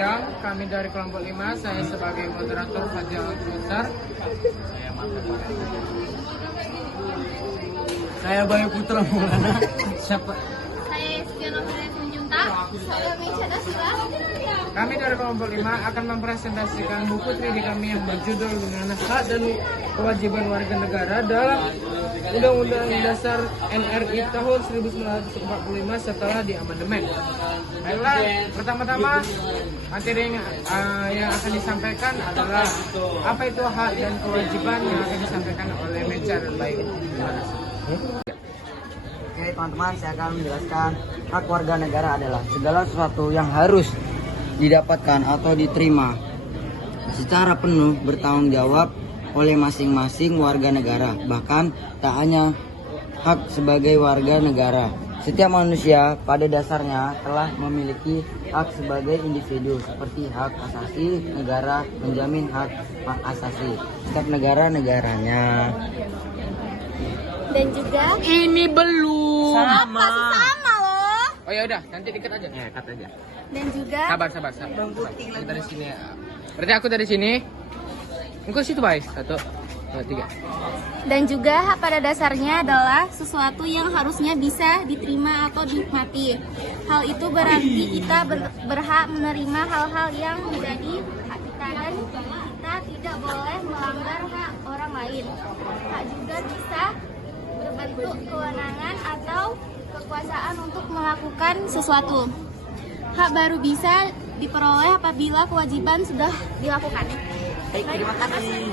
siang, kami dari kelompok 5, saya sebagai moderator Fajar Al-Qusar. Saya Bayu Putra Maulana. Siapa? Saya Espiano Junta. Saya Mecha Dasila. Kami dari kelompok 5 akan mempresentasikan buku 3D kami yang berjudul Dengan Hak dan Kewajiban Warga Negara dalam Undang-Undang Dasar NRI tahun 1945 setelah diamandemen. Baiklah, pertama-tama materi yang akan disampaikan adalah apa itu hak dan kewajiban yang akan disampaikan oleh Mecha dan Bayu. Oke teman-teman, saya akan menjelaskan hak warga negara adalah segala sesuatu yang harus didapatkan atau diterima secara penuh bertanggung jawab oleh masing-masing warga negara. Bahkan tak hanya hak sebagai warga negara, setiap manusia pada dasarnya telah memiliki hak sebagai individu seperti hak asasi negara menjamin hak asasi setiap negara-negaranya. Dan juga Ini belum. sama loh. Oh ya udah, nanti dikat aja. Ya, cut aja. Dan juga Sabar. Aku dari sini. Berarti aku dari sini. Engkau situ, guys. 1, 2, 3. Dan juga hak pada dasarnya adalah sesuatu yang harusnya bisa diterima atau dinikmati. Hal itu berarti kita berhak menerima hal-hal yang menjadi hak kita dan kita tidak boleh melanggar hak orang lain. Hak juga bisa berbentuk kewenangan atau kekuasaan untuk melakukan sesuatu. Hak baru bisa diperoleh apabila kewajiban sudah dilakukan. Baik, terima kasih.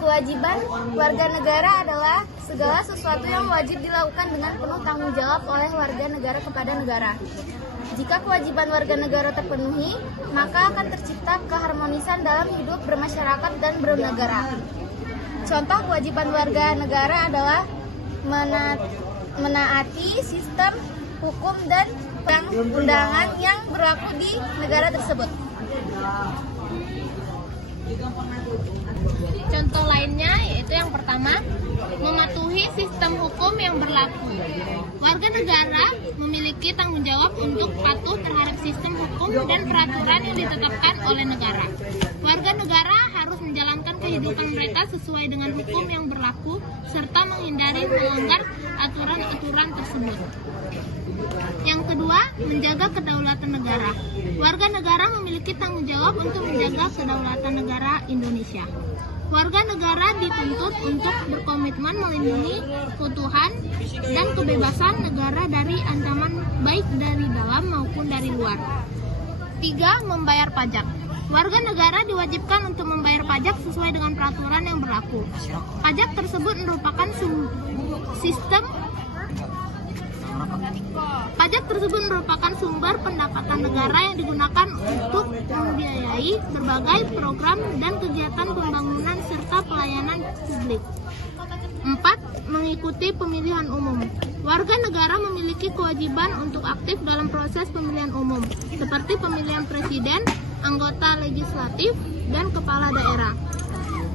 Kewajiban warga negara adalah segala sesuatu yang wajib dilakukan dengan penuh tanggung jawab oleh warga negara kepada negara. Jika kewajiban warga negara terpenuhi, maka akan tercipta keharmonisan dalam hidup bermasyarakat dan bernegara. Contoh kewajiban warga negara adalah menaati sistem hukum dan undangan yang berlaku di negara tersebut. Contoh lainnya yaitu yang pertama, mematuhi sistem hukum yang berlaku. Warga negara memiliki tanggung jawab untuk patuh terhadap sistem hukum dan peraturan yang ditetapkan oleh negara. Warga negara harus menjalankan kehidupan mereka sesuai dengan hukum yang berlaku serta menghindari melanggar aturan-aturan tersebut. Yang kedua, menjaga kedaulatan negara. Warga negara memiliki tanggung jawab untuk menjaga kedaulatan negara Indonesia. Warga negara dituntut untuk berkomitmen melindungi keutuhan dan kebebasan negara dari ancaman baik dari dalam maupun dari luar. 3. Membayar pajak. Warga negara diwajibkan untuk membayar pajak sesuai dengan peraturan yang berlaku. Pajak tersebut merupakan sumber pendapatan negara yang digunakan untuk membiayai berbagai program dan kegiatan pembangunan serta pelayanan publik. 4. Mengikuti pemilihan umum. Warga negara memiliki kewajiban untuk aktif dalam proses pemilihan umum, seperti pemilihan presiden, anggota legislatif, dan kepala daerah.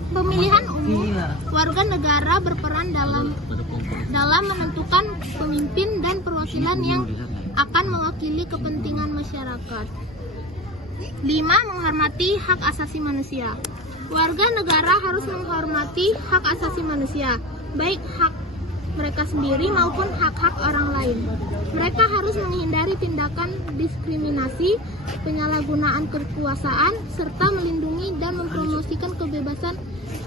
Pemilihan umum, warga negara berperan dalam menentukan pemimpin dan perwakilan yang akan mewakili kepentingan masyarakat. 5. Menghormati hak asasi manusia. Warga negara harus menghormati hak asasi manusia, baik hak mereka sendiri maupun hak-hak orang lain. Mereka harus menghindari tindakan diskriminasi, penyalahgunaan kekuasaan, serta melindungi dan mempromosikan kebebasan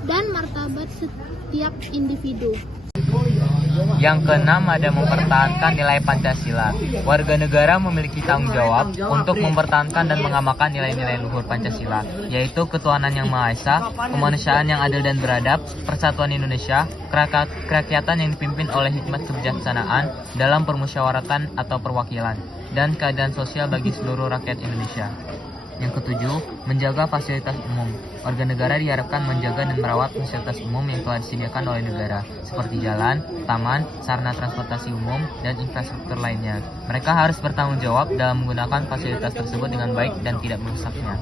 dan martabat setiap individu. Yang keenam ada mempertahankan nilai Pancasila. Warga negara memiliki tanggung jawab untuk mempertahankan dan mengamalkan nilai-nilai luhur Pancasila, yaitu ketuhanan yang Maha Esa, kemanusiaan yang adil dan beradab, persatuan Indonesia, kerakyatan yang dipimpin oleh hikmat kebijaksanaan dalam permusyawaratan atau perwakilan, dan keadilan sosial bagi seluruh rakyat Indonesia. Yang ketujuh, menjaga fasilitas umum. Warga negara diharapkan menjaga dan merawat fasilitas umum yang telah disediakan oleh negara, seperti jalan, taman, sarana transportasi umum, dan infrastruktur lainnya. Mereka harus bertanggung jawab dalam menggunakan fasilitas tersebut dengan baik dan tidak merusaknya.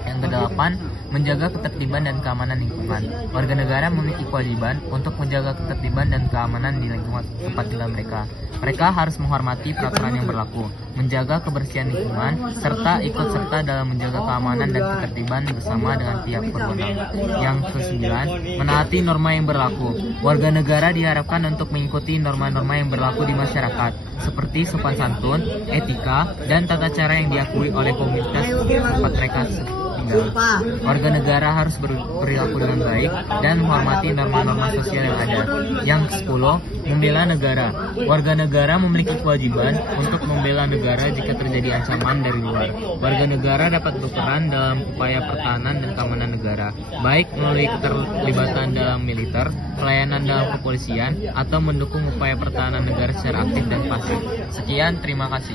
Yang kedelapan, menjaga ketertiban dan keamanan lingkungan. Warga negara memiliki kewajiban untuk menjaga ketertiban dan keamanan di lingkungan tempat tinggal mereka. Mereka harus menghormati peraturan yang berlaku, menjaga kebersihan lingkungan, serta ikut serta dalam menjaga keamanan dan ketertiban bersama dengan pihak berwenang. Yang kesembilan, menaati norma yang berlaku. Warga negara diharapkan untuk mengikuti norma-norma yang berlaku di masyarakat, seperti sopan santun, etika, dan tata cara yang diakui oleh komunitas tempat mereka tinggal. Warga negara harus berperilaku dengan baik dan menghormati norma-norma sosial yang ada. Yang ke-10, membela negara. Warga negara memiliki kewajiban untuk membela negara jika terjadi ancaman dari luar. Warga negara dapat berperan dalam upaya pertahanan dan keamanan negara, baik melalui keterlibatan dalam militer, pelayanan dalam kepolisian, atau mendukung upaya pertahanan negara secara aktif dan pasif. Sekian, terima kasih.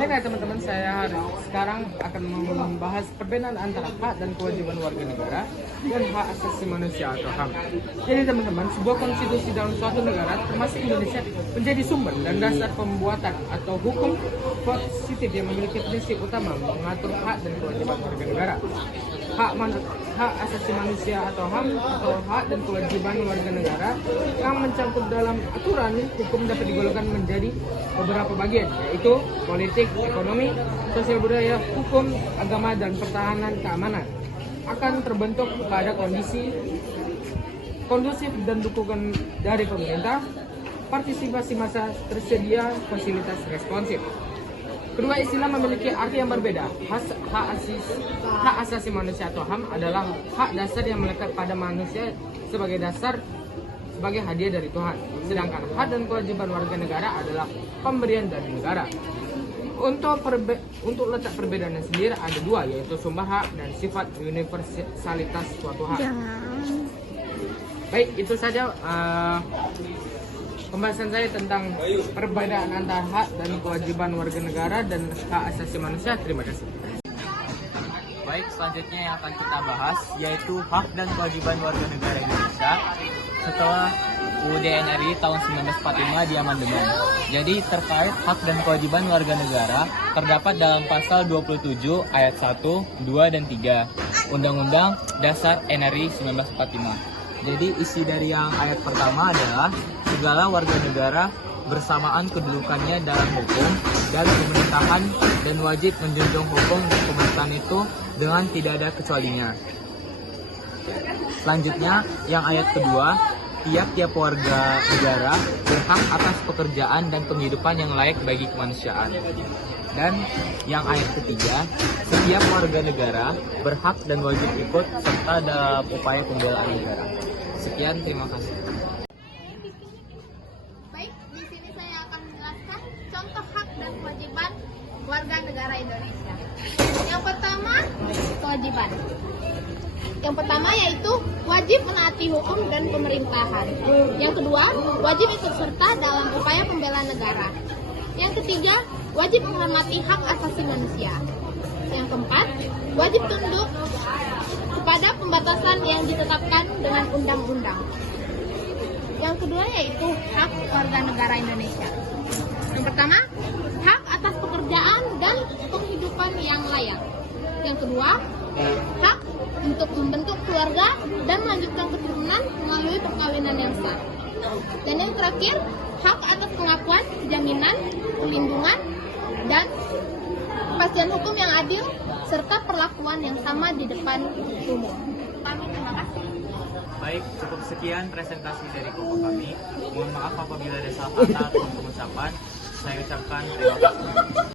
Baiklah teman-teman, saya sekarang akan membahas perbedaan antara hak dan kewajiban warga negara dan hak asasi manusia atau HAM. Jadi teman-teman, sebuah konstitusi dalam suatu negara termasuk Indonesia menjadi sumber dan dasar pembuatan atau hukum positif yang memiliki prinsip utama mengatur hak dan kewajiban warga negara. Hak asasi manusia atau HAM atau hak dan kewajiban warga negara yang mencakup dalam aturan hukum dapat digolongkan menjadi beberapa bagian, yaitu politik, ekonomi, sosial budaya, hukum, agama, dan pertahanan keamanan. Akan terbentuk pada kondisi kondusif dan dukungan dari pemerintah, partisipasi massa, tersedia fasilitas responsif. Kedua istilah memiliki arti yang berbeda. Hak asasi manusia atau HAM adalah hak dasar yang melekat pada manusia sebagai hadiah dari Tuhan. Sedangkan hak dan kewajiban warga negara adalah pemberian dari negara. Untuk letak perbedaannya sendiri ada dua, yaitu sumber hak dan sifat universalitas suatu hak. Baik, itu saja pembahasan saya tentang perbedaan antara hak dan kewajiban warga negara dan hak asasi manusia. Terima kasih. Baik, selanjutnya yang akan kita bahas yaitu hak dan kewajiban warga negara Indonesia setelah UUD NRI tahun 1945 diamandemen. Jadi terkait hak dan kewajiban warga negara terdapat dalam pasal 27 ayat 1, 2, dan 3 Undang-Undang Dasar NRI 1945. Jadi isi dari yang ayat pertama adalah segala warga negara bersamaan kedudukannya dalam hukum dan pemerintahan dan wajib menjunjung hukum dan pemerintahan itu dengan tidak ada kecualinya. Selanjutnya yang ayat kedua, tiap-tiap warga negara berhak atas pekerjaan dan penghidupan yang layak bagi kemanusiaan. Dan yang ayat ketiga, setiap warga negara berhak dan wajib ikut serta dalam upaya pembelaan negara. Sekian, terima kasih. Baik, di sini saya akan menjelaskan contoh hak dan kewajiban warga negara Indonesia. Yang pertama, kewajiban. Yang pertama yaitu wajib menaati hukum dan pemerintahan. Yang kedua, wajib ikut serta dalam upaya pembelaan negara. Yang ketiga, wajib menghormati hak asasi manusia. Yang keempat, wajib tunduk kepada pembatasan yang ditetapkan dengan undang-undang. Yang kedua yaitu hak warga negara Indonesia. Yang pertama, hak atas pekerjaan dan penghidupan yang layak. Yang kedua, hak untuk membentuk keluarga dan melanjutkan keturunan melalui perkawinan yang sah. Dan yang terakhir, hak atas pengakuan, jaminan, perlindungan, dan kepastian hukum yang adil serta perlakuan yang sama di depan umum. Terima kasih. Baik, cukup sekian presentasi dari kelompok kami. Mohon maaf apabila ada salah kata atau pengucapan. Saya ucapkan terima kasih.